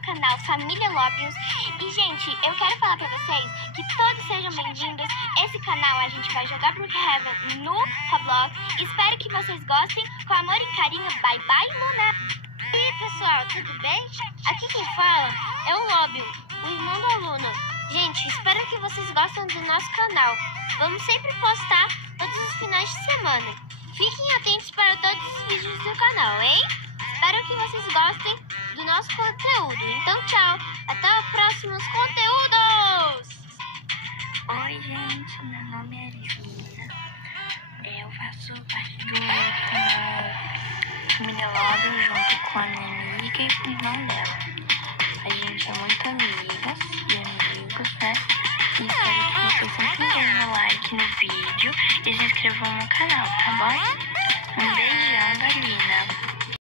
do canal Família Lobios. E, gente, eu quero falar pra vocês que todos sejam bem-vindos. Esse canal a gente vai jogar Brookhaven no Roblox. Espero que vocês gostem. Com amor e carinho, bye bye, Luna! E aí, pessoal, tudo bem? Aqui quem fala é o Lobio, o irmão da Luna. Gente, espero que vocês gostem do nosso canal. Vamos sempre postar todos os finais de semana. Fiquem atentos para todos os vídeos do canal, hein? Espero que vocês gostem do nosso conteúdo. Então, tchau. Até os próximos conteúdos! Oi, gente. Meu nome é Juna. Eu faço parte do canal Família Lobios junto com a minha amiga e com o irmão dela. A gente é muito amigas e amigos, né? E espero que vocês sempre deem um like no vídeo e se inscrevam no canal, tá bom?